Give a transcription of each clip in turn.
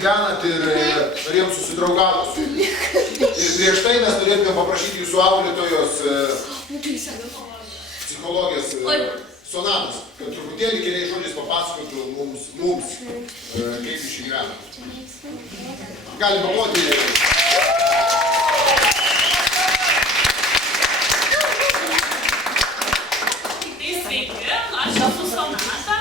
gyvenat ir norėjom susidraugauti. Ir prieš tai mes norėtume paprašyti jūsų auklėtojos psichologės Sonatos, kad truputėlį keliais žodžiais papasakotų mums kaip jūs gyvenat. Galim paploti. Sveiki, aš esu Sonata,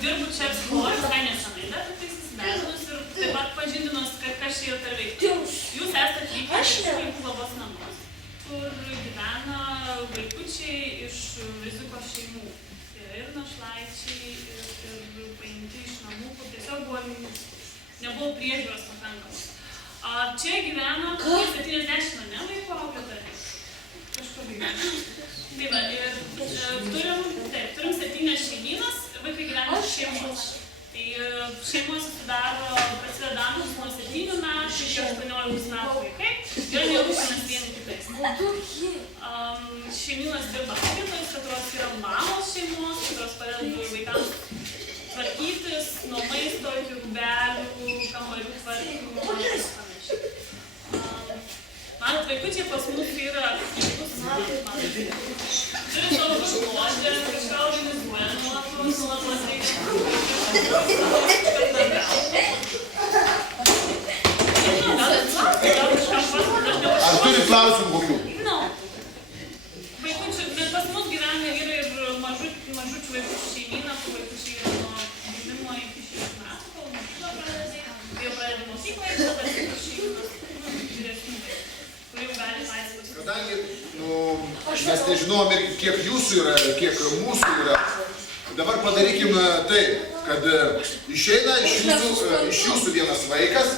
dirbu čia psichologijos, visai nesenai dar įsivertinus ir taip pat pažindinus, kas čia yra per veikti. Jūs esate atvykę iš vaikų globos namus, kur gyvena vaikučiai iš rizikos šeimų. Ir našlaičiai, ir paimti iš namų, kur tiesiog nebuvo priežiūros pakankamos. Čia gyvena 70 vaikų auklėtojai. Kažko gyvena. Tai va, ir turim 7 šeimynas, vaikai gyvena šeimos. Tai šeimos susidaro, prasideda amžius nuo 7 metų iki 18 metų vaikai ir nerūpinas vieni kitais. Šeimynas dirba auklėtojais, kurios yra mamos šeimos, kurios padeda vaikams tvarkytis nuo maisto iki rūbelių, kambarių tvarkymų ir panašiai. Manot, vaikučiai pas mus yra aktyvus, turi savo žodžią, kažką organizuoja, nuolatos reikia. Ar turi klausimų kokių? Vaikučių, bet pas mus gyvena yra ir mažučių vaikučių šeimyna, kur vaikučiai yra nuo gimimo iki 6 metų, kol mokyklą pradeda, jau pradeda mokyklą ir tada šeimynas vyresnių vaikų. Kadangi mes nežinom ir kiek jūsų yra, kiek mūsų yra, dabar padarykim taip, kad išeina iš jūsų vienas vaikas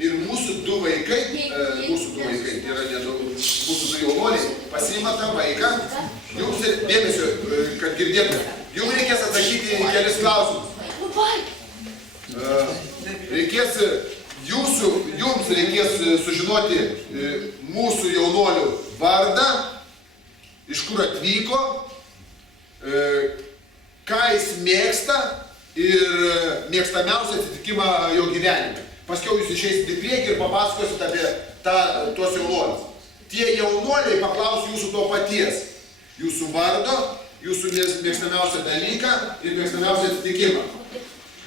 ir mūsų 2 vaikai, tai yra mūsų 2 jaunuoliai, pasiima tą vaiką, jums ir dėmesio, kad girdėtume, jums reikės atsakyti į kelis klausimus. Jums reikės sužinoti mūsų jaunuolių vardą, iš kur atvyko, ką jis mėgsta ir mėgstamiausią atsitikimą jo gyvenime. Paskiau jūs išeisite į priekį ir papasakosite apie tuos jaunuolius. Tie jaunuoliai paklaus jūsų to paties. Jūsų vardo, jūsų mėgstamiausią dalyką ir mėgstamiausią atsitikimą.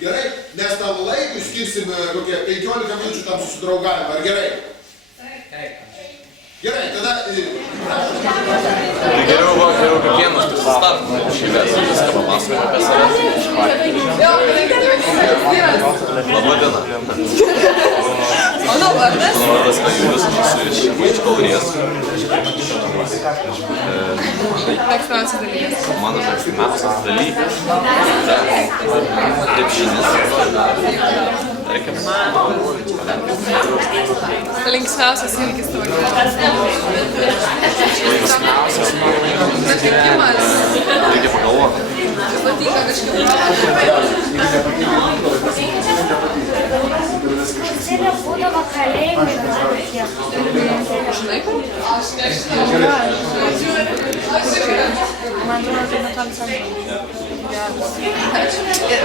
Gerai, mes tam laikui skirsim kokie 15 minučių tam susidraugavimą, ar gerai? Gerai, tada... Tai geriau kiekvienas susitartų šįvės, viską papasakoti apie save. Labą dieną. Mano vardas? Mano vardas Kajulius, esu iš Žemaičių Taurės. Mėgstamiausias dalykas. Mano mėgstamiausias dalykas yra krepšinis. Tarkim. Linksmiausias įvykis tavo gyvenime. Linksmiausias nutikimas. Reikia pagalvoti. Patinka kažkaip. Čia būdavo kalėjimai. Žinai, kur? Aš nežinau. Man atrodo, kad tam centru.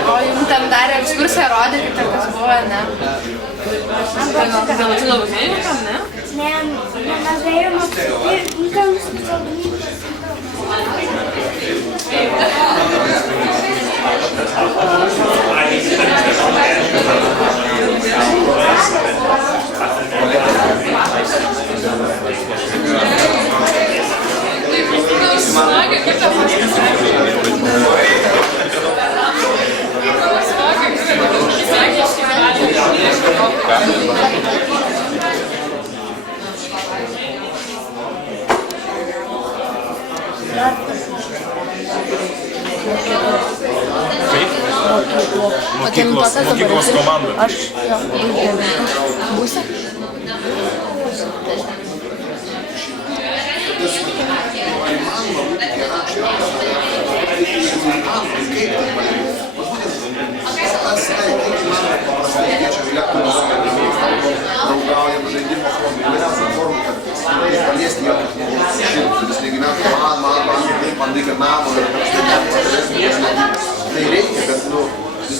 O jums tam darė ekskursiją, rodė, kad ten kas buvo, ne? Gal tu labai mėgėjai tam, ne? Ne, mes darėm apsipirkti, ten susodnytas. Smagiai, kaip tam Mokyklos komanda. Aš jo, būsiu. Draugaujam žaidimo formų, įvairiausių formų, kad paliesti jo šiltus, jis negyventų man reikia namo ir tai reikia, bet Nu,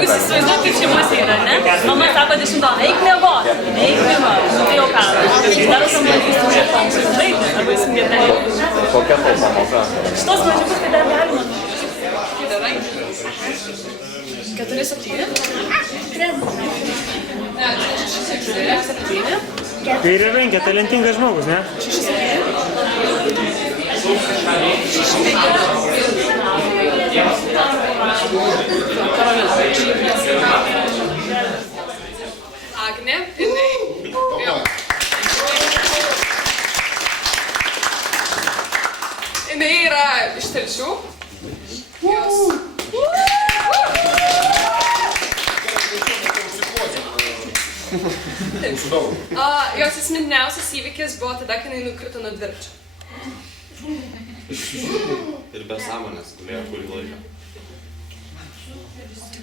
jūs įsivaizduot, kaip šeimose yra, ne? Mama sako 10, eik miegot, eik miegot. Tai jau ką, dar skambantysiu prie pomsus, taip, labai sunkiai dalykai. Kokia tai pamoka? Šitos mažiukus tai dar galima. Gerai. 4, 7. Ne, 6, 7. Tai yra vengia talentingas žmogus, ne? 6, 7. Agnė, jinai... Jinai yra iš Telšių. Jos... Jos esminiausias įvykis buvo tada, kai jinai nukrito nuo dviračio. Ir be sąmonės gulėjo kurį laiką.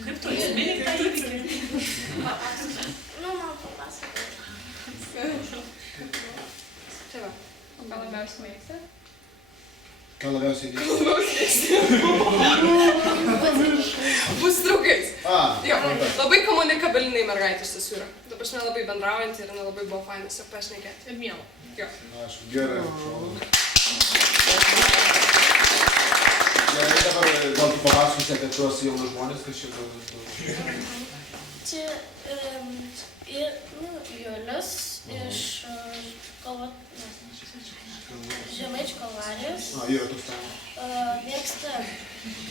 Kaip tu įsiminiai tą įvykį? Nu, man papasakoti. Tai va, o ką labiausiai mėgsta? Ką labiausiai dėsi? Bus draugais. A, Jo, labai komunikabiliniai mergaitė iš tiesų yra. Dabar aš nelabai bendraujantį ir nelabai buvo fainas ir pašnekėti. Ir miela. Jo. aišku, gerai. Gerai, dabar gal tu papasakosi apie tuos jaunus žmonės, kas čia gal... Čia Julius iš Žemaičių Kalvarijos. Yra toks ten. Mėgsta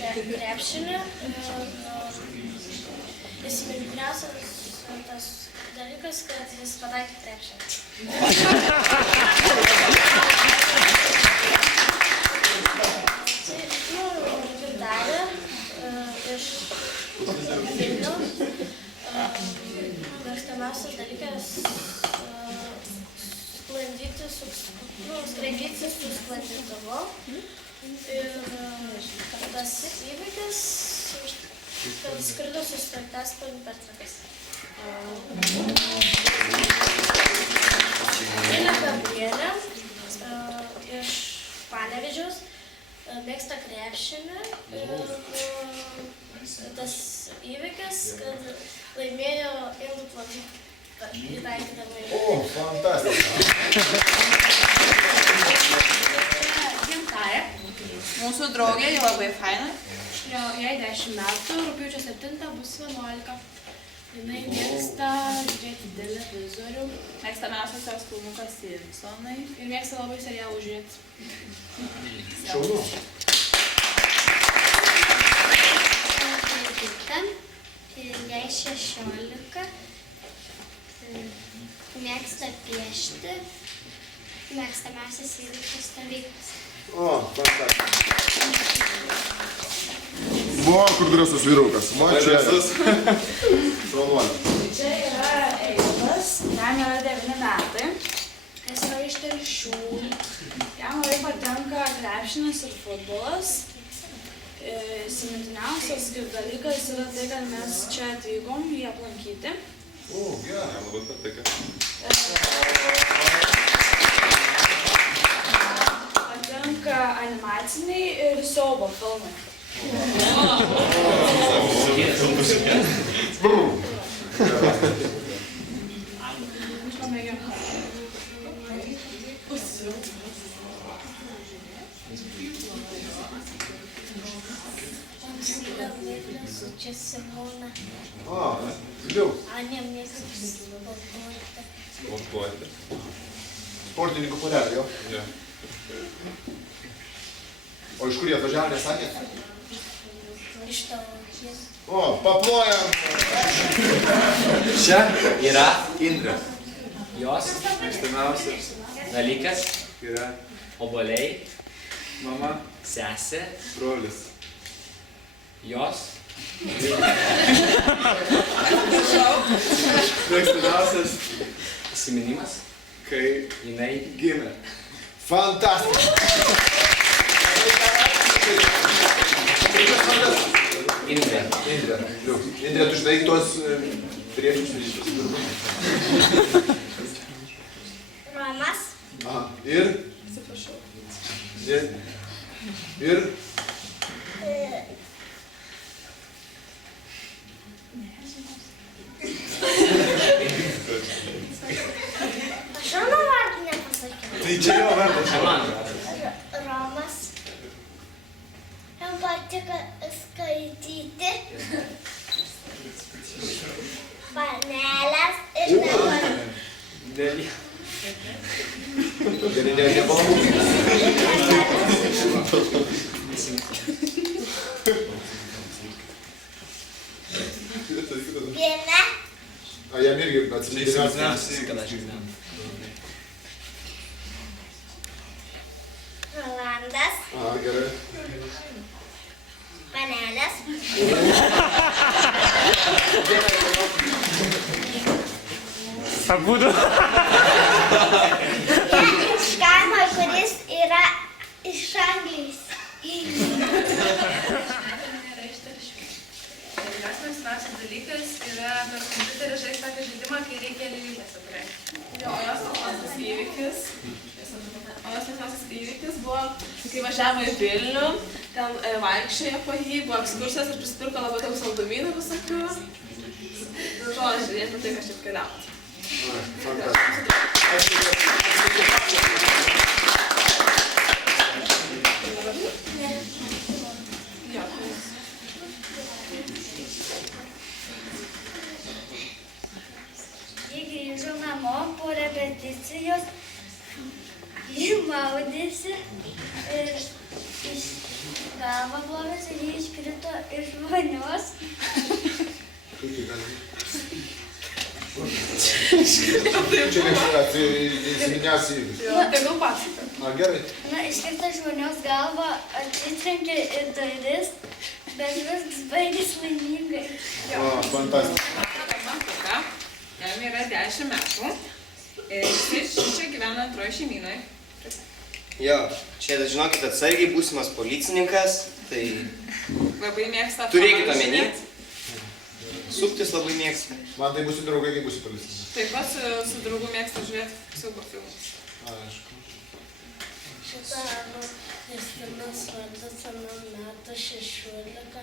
krepšinį. Įsimintiniausias tas dalykas, kad jis pataikė krepšinį. Gintarė iš Vilniaus. Mėgstamiausias dalykas skraidyti su sklandytuvu. Ir tas įvykis, kad skrido su sraigtasparniu per trakas. Lina Gabrielė iš Panevėžiaus mėgsta krepšinį ir tas įvykis, kad laimėjo indų ploviką įtaikydama. O, fantastika. Gintarė, mūsų draugė, ji labai faina. Jai 10 metų, rugpjūčio 7 bus 11. Jinai mėgsta žiūrėti televizorių. Mėgstamiausias jos filmukas Simpsonai. Ir mėgsta labai serialų žiūrėti. Šaunu. Jai 16. Mėgsta piešti. Mėgstamiausias įvykis stovyklas. O, fantastika. Buvo, kur drąsus vyrukas. Va, čia. Šaunuolė. Čia yra Eilas, jam yra 9 metai. Jis yra iš Telšių. Jam labai patinka krepšinis ir futbolas. Įsimintiniausias kaip dalykas yra tai, kad mes čia atvykom jį aplankyti. O, gerai. Jam labai patika. Patinka animaciniai ir siaubo filmai. Čia Simona. O, liau. Anja mėgsta sportuoti. Sportuoti. Sportininkų porelė, jo? Jo. O iš kur jie atvažiavo, nesakė? Iš Tauragės. O, paplojam. Čia yra Indra. Jos mėgstamiausias dalykas yra obuoliai, mama, sesė, brolis. Jos mėgstamiausias įsiminimas, kai jinai gimė. Fantastika. Indra. Indrė, tu žinai tuos priešus ryšius. Romas. Aha. Ir? Ir? Tai čia jo vardas. Čia man. Romas. Jam patiko skaityti. Panelės ir dabar. Viena. A jam irgi atsiminti. Rolandas. A, gerai. Panelės. Abudu. Jie iš kaimo, kuris yra iš Anglijos. Jos mėgstamiausias dalykas yra per kompiuterį žaisti tokį žaidimą, kai reikia lėlytės aprengti. Jo, o jos mėgstamiausias įvykis buvo, kai važiavo į Vilnių, ten vaikščiojo po jį, buvo ekskursijos ir prisipirko labai daug saldumynų visokių. Žodžiu, jie apie tai kažkaip keliauti. Jie grįžo namo po repeticijos, jį maudėsi ir galva plovėsi, jį iškrito iš vonios. Čia įsiminęs įvykis. Tegul pasaka. A, gerai. Na, iškrito iš vonios galva, atsitrenkė į duris, bet viskas baigėsi laimingai. A, fantastika. Mantuką, jam yra 10 metų. Jis čia gyvena antroje šeimynoje. Jo, čia žinokit atsargiai būsimas policininkas, tai Labai mėgsta. turėkit omeny. Suktis labai mėgsta. Man tai būsi draugai, kai būsi policininkas. Taip pat su draugu mėgsta žiūrėti siaubo filmus. Aišku. Šitą Justinas vardas ant metų 16,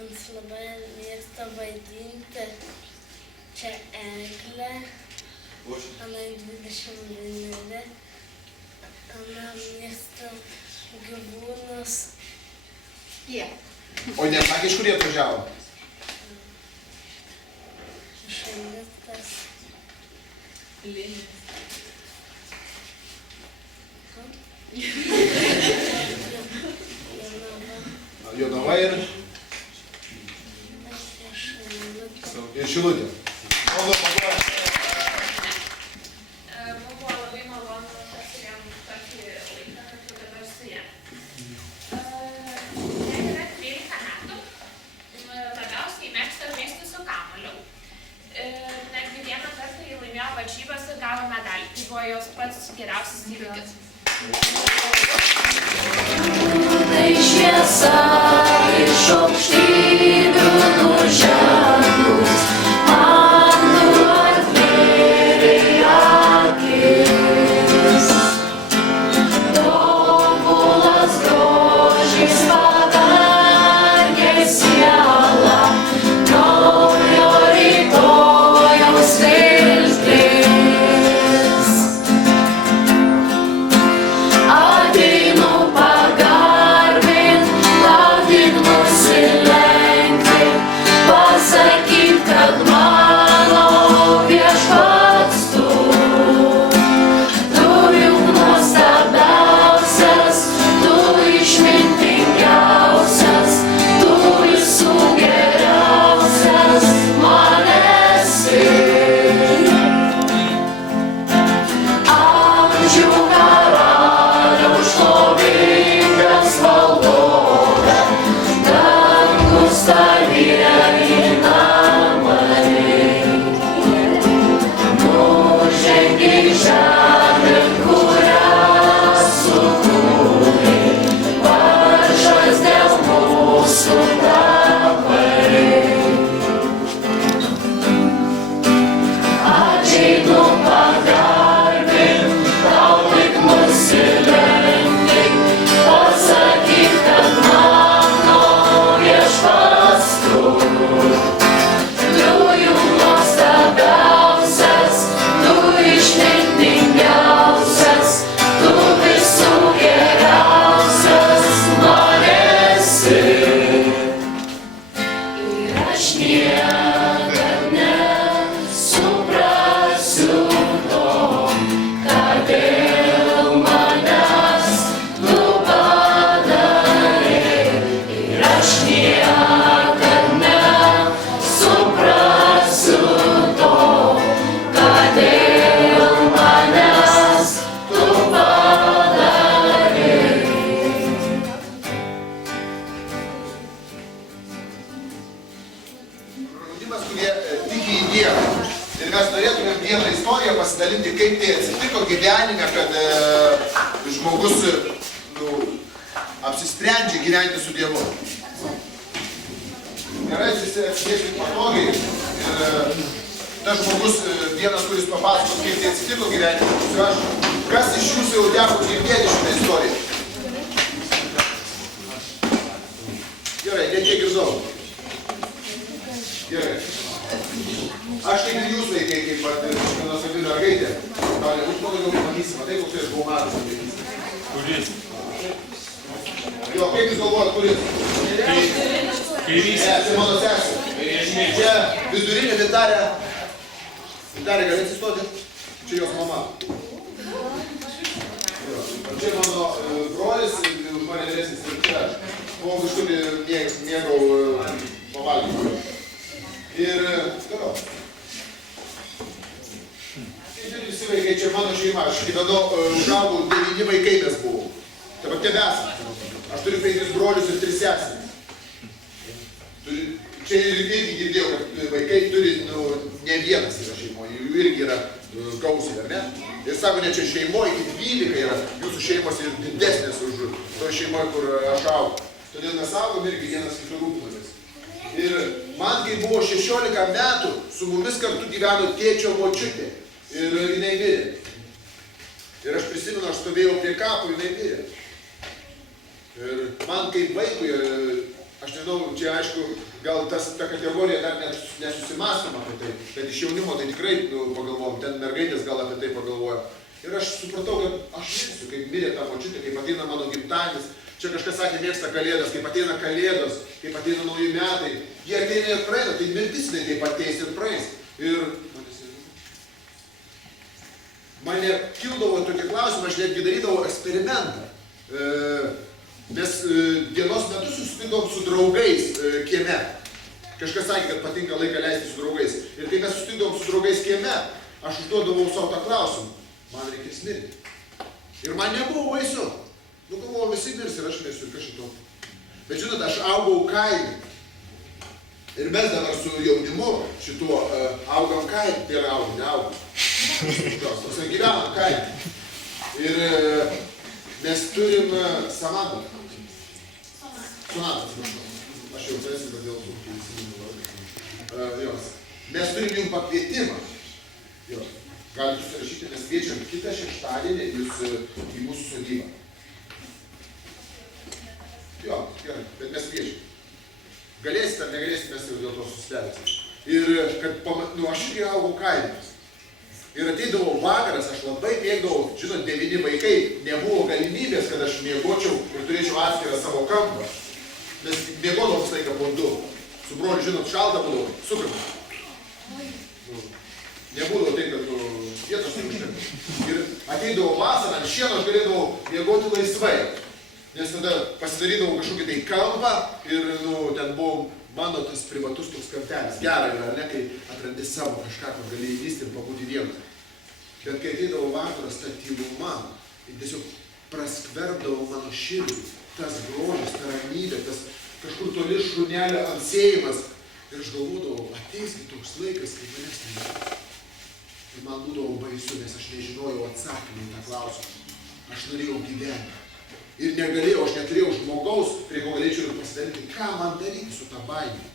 ant labai mėgsta vaidinti. Čia Eglė, Anai 29, Ana mėgsta gyvūnus. O nesakė, iš kur jie atvažiavo? Šalitas. Jonava ir Šilutė. Mums buvo labai malonu, kad turėjom tokį laiką, kad tu dabar su ja. Jai yra 13 metų, labiausiai mėgsta žaisti su kamuoliu. Netgi vieną kartą jį laimėjo varžybas ir gavo medalį. Tai buvo jos pats geriausias įvykis. Tai šviesa iš aukštybių nužengus, man atvėrė akis. Tobulas grožis pavergė sielą, naujo rytojaus viltis. Ateinu pagarbint, tau tik nusilenkti, kaip tai atsitiko gyvenime, kad žmogus apsisprendžia gyventi su Dievu. Gerai, atsisėskit patogiai ir tas žmogus, vienas, kuris papasakos, kaip tai atsitiko gyvenime, būsiu aš. Kas iš jūsų jau teko girdėti šitą istoriją? Gerai, ne tiek girdau. Gerai. Aš kaip ir jūs vaikai, kaip Švienos Sabino Argaitė. Gal nebus to daugiau pamatysim, matai, koks tai aš buvau matas pamatysim. Kuris? Jo, kaip jūs galvojat, kuris? Kairys. Ne, tai mano sesė. Čia vidurinė Vitarė. Vitarė, gali atsistoti? Čia jos mama. Čia mano brolis, už mane vyresnis ir čia aš. Buvau kažkur mėgau pavalgyti. Ir toliau. Tai visi vaikai, čia mano šeima, aš gyvenau, užaugau 9 vaikai mes buvau. Tai va tebesam. Aš turiu 5 brolius ir 3 seseris. Čia irgi girdėjau, kad vaikai turi, ne vienas yra šeimoje, jų irgi yra gausiai, ar ne? Ir sako, ne čia šeimoje, iki 12 yra, jūsų šeimos ir didesnės už to šeimoje, kur aš augau. Todėl mes augom irgi vienas kitų rūpinamės. Ir man, kai buvo 16 metų, su mumis kartu gyveno tėčio močiutė. Ir jinai mirė. Ir aš prisimenu, aš stovėjau prie kapo, jinai mirė. Ir man kaip vaikui, aš nežinau, čia aišku, gal ta kategorija dar nesusimąstoma apie tai, bet iš jaunimo tai tikrai pagalvojom, ten mergaitės gal apie tai pagalvojo. Ir aš supratau, kad aš mirsiu, kaip mirė ta močiutė, kaip ateina mano gimtadienis. Čia kažkas sakė, mėgsta kalėdas, kaip ateina kalėdos, kaip ateina nauji metai. Jie ateina ir praeina, tai mirtis taip ateis ir praeis. Ir mane kildavo tokį klausimą, aš netgi darydavau eksperimentą. Mes dienos metu susitikdavom su draugais kieme. Kažkas sakė, kad patinka laiką leisti su draugais. Ir kai mes susitikdavom su draugais kieme, aš užduodavau savo tą klausimą. Man reikės mirti. Ir man nebuvo baisu. Galvojau, visi mirs ir aš mirsiu, kas šito. Bet žinot, aš augau kaime. Ir mes dabar su jaunimu šituo augam kaime. Tai yra augam, neaugam. Mes gyvenam kaime. Ir mes turim Samantą. Sonatą, atsiprašau. Aš jau turėsiu, bet dėl tų įsiminimų. Mes turim jums pakvietimą. Galite susirašyti, mes kviečiam kitą šeštadienį jūs į mūsų sodybą. Jo, gerai, bet mes kviečiam. Galėsite ar negalėsite, mes jau dėl to susitarėsim. Ir kad, aš irgi augau kaime. Ir ateidavau vakaras, aš labai mėgdavau, žinot, 9 vaikai, nebuvo galimybės, kad aš miegočiau ir turėčiau atskirą savo kampą. Mes miegodavom visą laiką po 2. Su broliu, žinot, šalta būdavo, sukama. Nebūdavo tai, kad vietos neužtenka. Ir ateidavau vasarą, ant šieno aš galėdavau miegoti laisvai. Nes tada pasidarydavau kažkokį tai kampą ir, ten buvo mano tas privatus toks kampelis. Gerai yra, ne, kai atrandi savo kažką, kur gali įlysti ir pabūti vienas. Bet kai ateidavau vakaras, ta tyluma, tiesiog praskverbdavo mano širdį, tas grožis, ta ramybė, tas kažkur toli šunelio ansėjimas. Ir aš galvodavau, ateis toks laikas, kai manęs nėra. Ir man būdavo baisu, nes aš nežinojau atsakymą į tą klausimą. Aš norėjau gyventi. Ir negalėjau, aš neturėjau žmogaus, prie ko galėčiau ir pasidaryti, ką man daryti su tą baimę.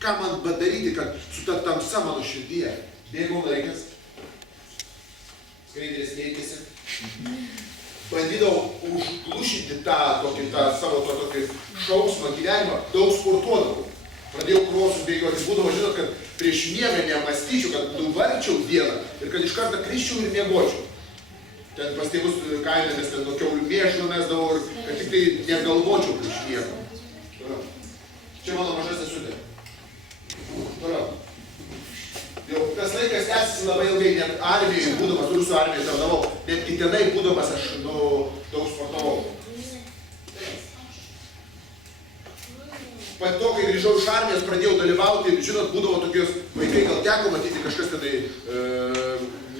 Ką man padaryti, kad su ta tamsa mano širdyje. Bėgau laikas. Skraidėlis keitėsi. Bandydavau užglušinti tą savo tokį šausmą gyvenimą. Daug sportuodavau. Pradėjau kruosus bėgioti. Būdavo, žinot, kad prieš miegą nemąstyčiau, kad nuvarčiau dieną ir kad iš karto krisčiau ir miegočiau. Ten pas tėvus kaime, nes ten nuo kiaulių mėšlo mesdavau ir kad tik tai negalvočiau prieš miegą. Čia mano maža sesutė. Toliau. Jau tas laikas tęsiasi labai ilgai, net armijoje būdamas, rusų armijoje tarnavau, netgi tenai būdamas aš daug sportavau. Po to, kai grįžau iš armijos, pradėjau dalyvauti, žinot, būdavo tokios vaikai, gal teko matyti, kažkas tenai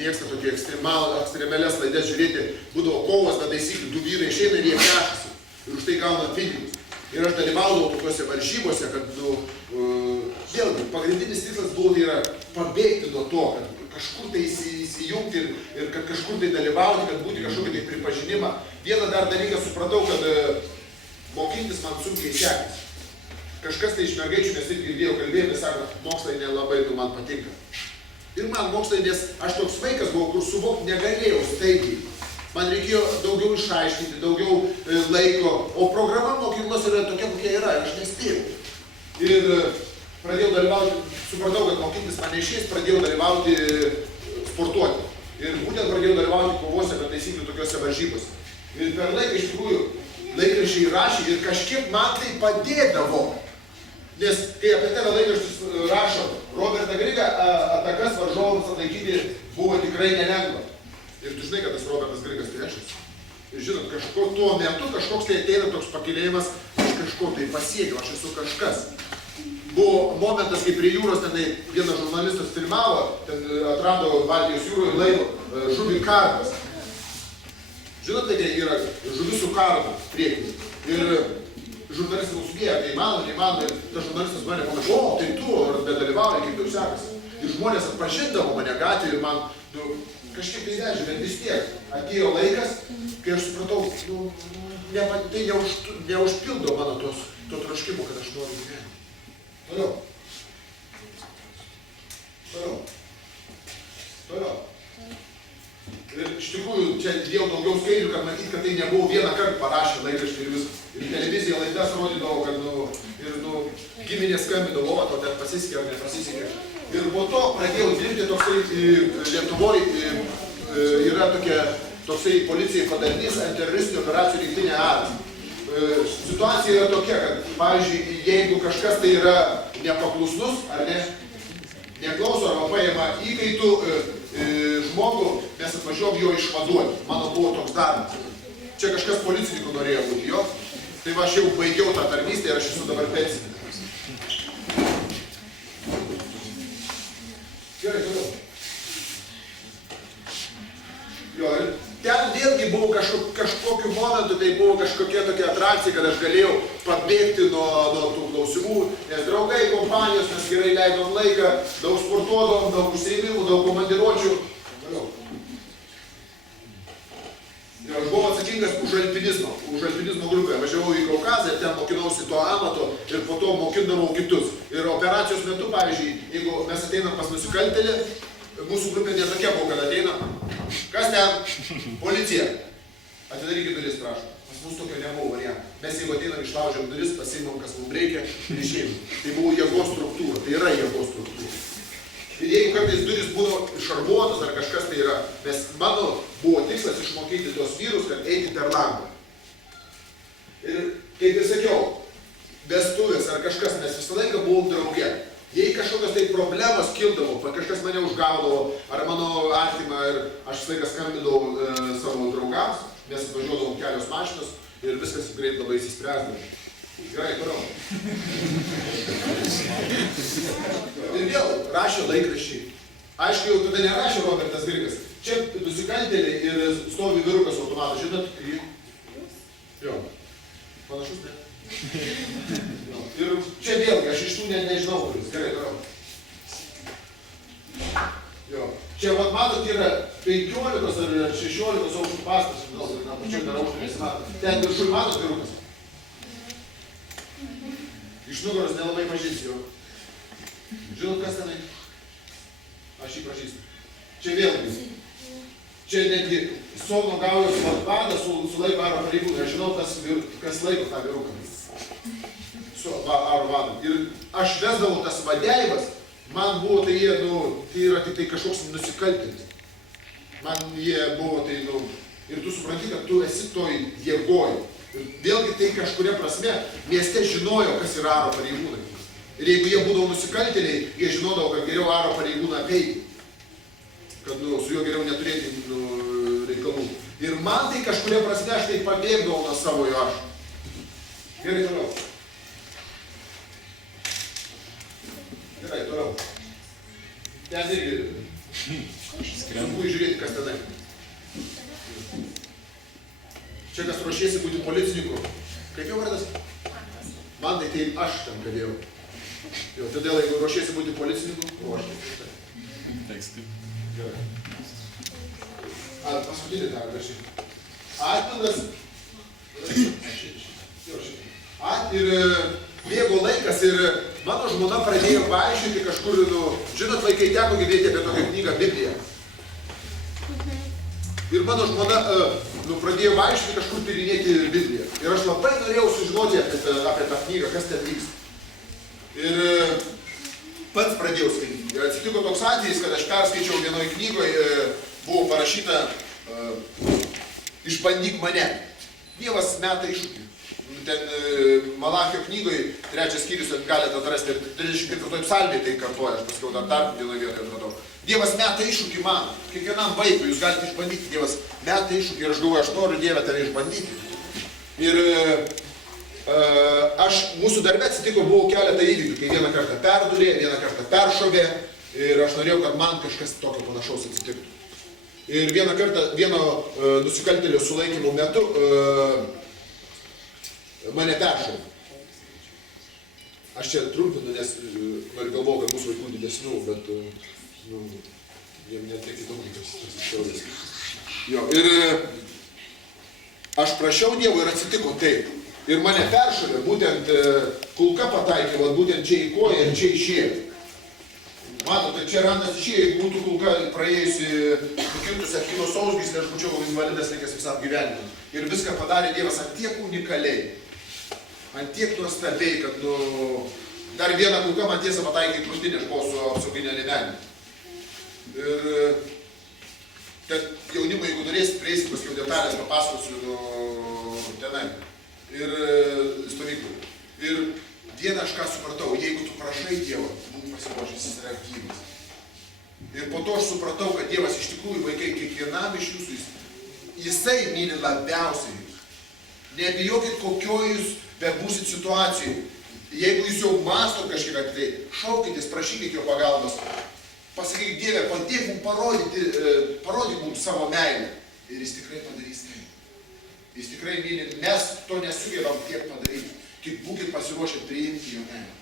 mėgsta tokį ekstremalias laidas žiūrėti, būdavo kovos, be taisyklių, 2 vyrai išeina ir jie pešasi ir už tai gauna pinigus. Ir aš dalyvaudavau tokiuose varžybose, kad, vėlgi, pagrindinis tikslas buvo tai yra pabėgti nuo to, kad kažkur tai įsijungti ir kad kažkur tai dalyvauti, kad būti kažkokį tai pripažinimą. Vieną dar dalyką supratau, kad mokintis man sunkiai sekasi. Kažkas tai iš mergaičių, nes irgi girdėjau kalbėjimą, sako, mokslai nelabai man patinka. Ir man mokslai, nes aš toks vaikas buvau, kur suvokti negalėjau staigiai. Man reikėjo daugiau išaiškinti, daugiau laiko, o programa mokyklos yra tokia, kokia yra, ir aš nespėjau. Ir pradėjau dalyvauti, supratau, kad mokintis man neišės, pradėjau dalyvauti sportuoti. Ir būtent pradėjau dalyvauti kovose, be taisyklių tokiuose varžybose. Ir per laiką iš tikrųjų laikraščiai rašė ir kažkiek man tai padėdavo. Nes kai apie tave laikraštis rašo, Robertą Grigą atakas varžovams atlaikyti buvo tikrai nelengva. Ir tu žinai, kad tas Robertas Grigas priešas. Ir žinot, tuo metu kažkoks tai ateina toks pakilėjimas, aš kažko tai pasiekiau, aš esu kažkas. Buvo momentas, kai prie jūros tenai vienas žurnalistas filmavo, ten atrado Baltijos jūroje laivo žuvį kardas. Žinot, tai yra žuvis su kardu priekyje. Ir žurnalistas nusugėjo, tai neįmanoma, ir tas žurnalistas mane pamačiau, o, tai tu, ar bedalyvauji, kaip tau sekasi. Ir žmonės atpažindavo mane gatvėje ir man, kažkiek tai nežinau, bet vis tiek atėjo laikas, kai aš supratau, tai neužpildo mano to troškimo, kad aš noriu gyventi. Toliau. Ir iš tikrųjų, čia dėjau daugiau skaidrių, kad matyti, kad tai nebuvo vieną kartą parašę laikraštį ir viskas. Ir televizija laidas rodydavo, kad giminės skambindavo, o tau ten pasisekė ar nepasisekė. Ir po to pradėjau dirbti toksai Lietuvoje, yra toksai policijai padalinys antiteroristinių operacijų rinktinė A. Situacija yra tokia, kad, pavyzdžiui, jeigu kažkas tai yra nepaklusnus ar neklauso arba paima įkaitų žmogų, mes atvažiuom jo išvaduoti. Mano buvo toks darbas. Čia kažkas policininkų norėjo būti jo. Tai va, aš jau baigiau tą tarnystę ir aš esu dabar pensininkas. Gerai, toliau. Jo, ir ten vėlgi buvo kažkokiu momentu, tai buvo kažkokia tokia atrakcija, kad aš galėjau pabėgti nuo tų klausimų, nes draugai, kompanijos, mes gerai leidom laiką, daug sportuodom, daug užsiėmimų, daug komandiruočių. Ir aš buvau atsakingas už alpinizmo grupę. Važiavau į Kaukazą ir ten mokinausi to amato ir po to mokindavau kitus. Ir operacijos metu, pavyzdžiui, jeigu mes ateinam pas nusikaltėlį, mūsų grupė netokia buvo, kad ateina. Kas ten? Policija. Atidarykit duris, prašom. Pas mus tokio nebuvo variantų. Mes jeigu ateinam išlaužiam duris, pasiimam, kas mums reikia ir išėjom. Tai buvo jėgos struktūra. Tai yra jėgos struktūra. Ir jeigu kartais duris būdavo šarvuotas ar kažkas tai yra, mano buvo tikslas išmokyti tuos vyrus, kad eiti per langą. Ir kaip ir sakiau, vestuvės ar kažkas, mes visą laiką buvom drauge. Jei kažkokios tai problemos kildavo, kažkas mane užgaudavo, ar mano artimą, ir aš visą laiką skambindavau savo draugams, mes atvažiuodavom kelios mašinos ir viskas greit labai įsispręsdavo. Gerai, toliau. Ir vėl rašė laikraščiai. Aišku, jau tada nerašė Robertas Grigas. Čia nusikaltėliai ir stovi vyrukas automatas. Žinot, jį? Jo. Panašus, ne? Ir čia vėlgi, aš iš tų nežinau, kuris. Gerai, toliau. Jo. Čia, vat, matot, yra 15 ar 16 aukštų pastas. Gal, pačiu dar aukštų nesimato. Ten viršui matot vyrukas. Iš nugaros nelabai pažįstu jo. Žinot, kas tenai? Aš jį pažįstu. Čia vėlgi. Čia netgi Sono gaujos vadas sulaiko aro pareigūną. Aš žinau, kas laiko tą vyruką. Su aro vadu. Ir aš vesdavau tas vadeimas. Man buvo tai jie, tai yra tik tai kažkoks nusikaltėlis. Man jie buvo tai, ir tu supranti, kad tu esi toj jėgoj. Ir vėlgi tai kažkuria prasme mieste žinojo, kas yra aro pareigūnai. Ir jeigu jie būdavo nusikaltėliai, jie žinodavo, kad geriau aro pareigūną apeiti. Kad su juo geriau neturėti reikalų. Ir man tai kažkuria prasme aš tai pabėgdavau nuo savojo aš. Gerai, toliau. Gerai, toliau. Ten irgi sunku žiūrėti, kas tenai. Čia kas ruošėsi būti policininku. Kaip jau vardas? Man tai aš ten galėjau. Todėl, jeigu ruošėsi būti policininku, ruoškis. Gerai. Paskutinį tą rašyti. Atpildas. Ir bėgo laikas ir mano žmona pradėjo paaiškinti kažkur, žinot, vaikai teko girdėti apie tokią knygą Bibliją. Ir mano žmona pradėjo paaiškinti kažkur tyrinėti Bibliją. Ir aš labai norėjau sužinoti apie tą knygą, kas ten vyksta. Ir pats pradėjau skaityti. Ir atsitiko toks atvejis, kad aš perskaičiau vienoje knygoje, buvo parašyta Išbandyk mane. Dievas meta iššūkį. Ten Malachio knygoje, 3 skyrius, galite atrasti, ir 34 psalmėje tai kartuoja, aš paskiau dar vienoje vietoje atradau. Dievas meta iššūkį man, kiekvienam vaikui, jūs galite išbandyti, Dievas meta iššūkį ir aš galvoju, aš noriu Dievę tave išbandyti. Ir mūsų darbe atsitiko, buvo keletą įvykių, kai vieną kartą perdurė, vieną kartą peršovė ir aš norėjau, kad man kažkas tokio panašaus atsitiktų. Ir vieną kartą, vieno nusikaltėlio sulaikymo metu mane peršovė. Aš čia trumpinu, nes galvoju, kad mūsų vaikų didesnių, bet jiem net tiek įdomu, kas šiaurės. Jo, ir aš prašiau Dievo ir atsitiko taip. Ir mane peršovė, būtent kulka pataikė, būtent čia į koją ir čia išėjo. Matote, čia randas išėjo, jeigu būtų kulka praėjusi nukirtus Achilo sausgys, tai aš būčiau invalidas likęs visam gyvenimui. Ir viską padarė Dievas ant tiek unikaliai, ant tiek nuostabiai, kad dar vieną kulką man tiesą pataikė į krūtinę, aš buvau su apsauginė liemenė. Ir jaunimui, jeigu norėsit, prieisit, paskiau detalės papasakosiu tenai. Ir stovyklų. Ir dieną aš ką supratau, jeigu tu prašai Dievo, būk pasiruošęs, jis yra gyvas. Ir po to aš supratau, kad Dievas iš tikrųjų, vaikai, kiekvienam iš jūsų, jisai myli labiausiai jūs. Nebijokit, kokioj jūs bebūsit situacijai. Jeigu jūs jau mąstot kažkiek apie tai, šaukitės, prašykit jo pagalbos. Pasakykit, Dieve, padėk mums parodyk mums savo meilę. Ir jis tikrai padarys tai. Jis tikrai myli, mes to nesugebam tiek padaryti. Tik būkit pasiruošę priimti jo meilę.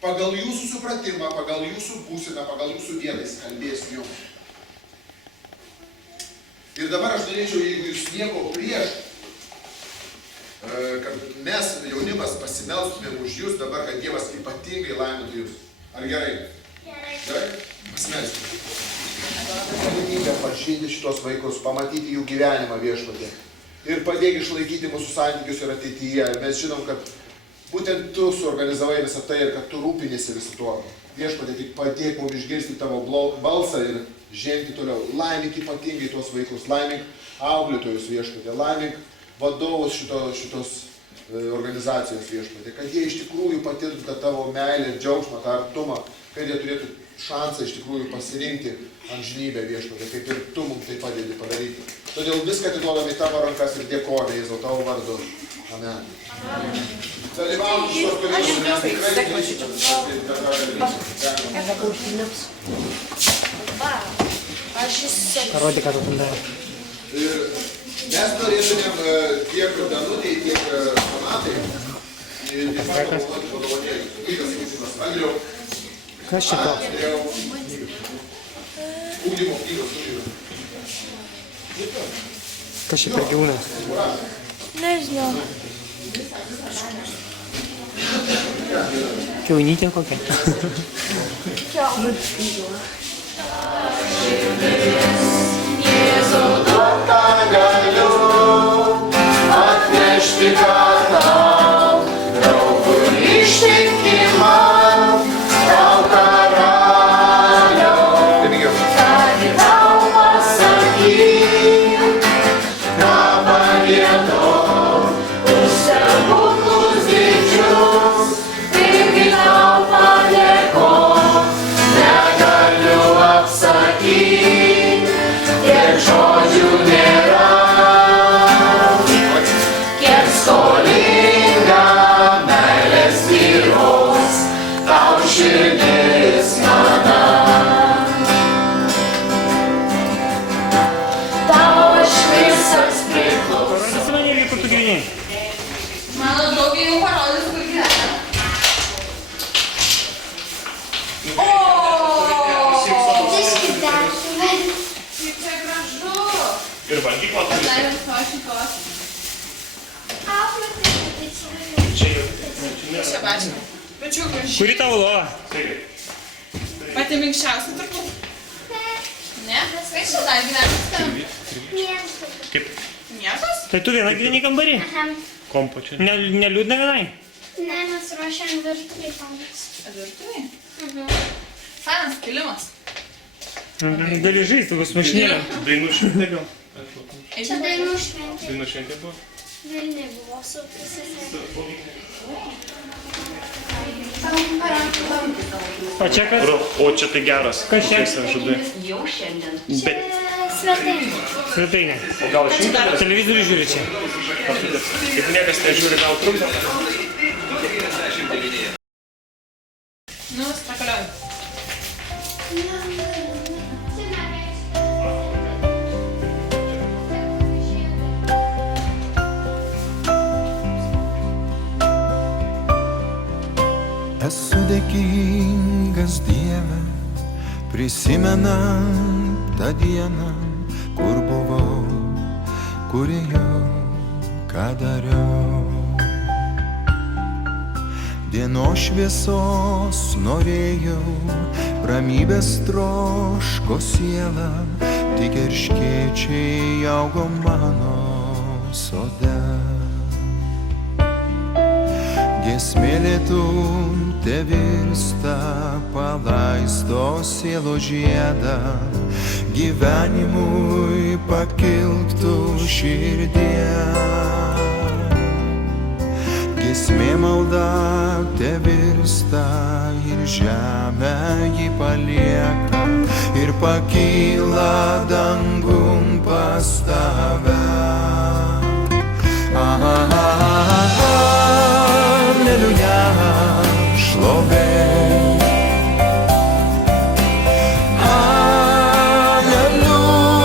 Pagal jūsų supratimą, pagal jūsų būseną, pagal jūsų dieną jis kalbės jums. Ir dabar aš norėčiau, jeigu jūs nieko prieš, kad mes, jaunimas, pasimelstumėm už jūs dabar, kad Dievas ypatingai laimintų jūs. Ar gerai? Gerai? Pasimelskime. Galimybę pažinti šitos vaikus, pamatyti jų gyvenimą Viešpatie. Ir padėk išlaikyti mūsų santykius ir ateityje. Ir mes žinom, kad būtent tu suorganizavai visą tai ir kad tu rūpinėsi visą tuo. Viešpatie, tik padėk mums išgirsti tavo balsą ir žengti toliau. Laimink ypatingai tuos vaikus, laimink auklėtojus Viešpatie, laimink vadovus šitos organizacijos Viešpatie, kad jie iš tikrųjų patirtų tą tavo meilę ir džiaugsmą, tą artumą, kad jie turėtų šansą iš tikrųjų pasirinkti amžinybę Viešpatie, kaip ir tu mums tai padedi padaryti. Todėl viską atiduodame į tavo rankas ir dėkojame Jėzau tavo vardu. Amen. Dalyvavom šitos pavyzdžius, mes tikrai Parodyk, ką tu ten darai. Mes norėtumėm tiek Danutei, tiek Donatai ir taip pat padovanėti. Andriau. Kas čia toks? Ugdymo knygos turime. Kas čia per gyvūnas? Nežinau. Kiaunytė kokia? Jėzau, duok ką galiu atnešti ką tau, draugų ištikimą, tau karaliau, ką tau pasakyk, ką palietau, už stebuklus didžius, taigi tau padėkot, negaliu apsakyti. Kiek žodžių nėra, kiek skolinga meilės tyros, tau širdis mana. Tau aš visas priklauso. Parodysi man irgi, kur tu gyveni? Mano draugė jau parodys, kur gyvena. Biškį dar. Čia bačia. Pačiu gražiai. Kuri tavo lova? Pati minkščiausia turbūt. Ne? Kaip čia dar gyventi? Kaip? Niekas? Tai tu viena gyveni kambarį? Kompo čia. Neliūdna vienai? Ne, mes ruošiam virtuvį pamus. Virtuvė? Fainas kilimas. Gali žaisti, bus mašinėlė. Dainų šventė gal? Čia dainų šventė. Dainų šventė buvo? Vilniui buvo su pusėse. O čia kas? O čia tai geras. Kas čia? Žudai. Bet Svetainė. Svetainė. o gal šimtą? Televizorių žiūri čia. Kaip niekas nežiūri, gal trumpą? Nu, spakaliuoju. Esu dėkingas Dieve, prisimenant tą dieną, kur buvau, kur ėjau, ką dariau. Dienos šviesos norėjau, ramybės troško siela, tik erškėčiai augo mano sode. Giesmė lietum tevirsta, palaisto sielo žiedą, gyvenimui pakiltų širdie. Giesmė malda tevirsta ir žemę jį palieka ir pakyla dangum pas tave. Alleluja, šlovė.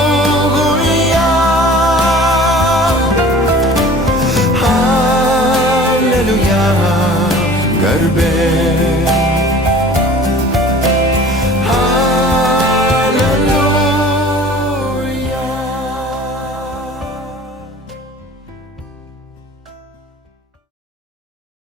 Alleluja. Alleluja, garbė.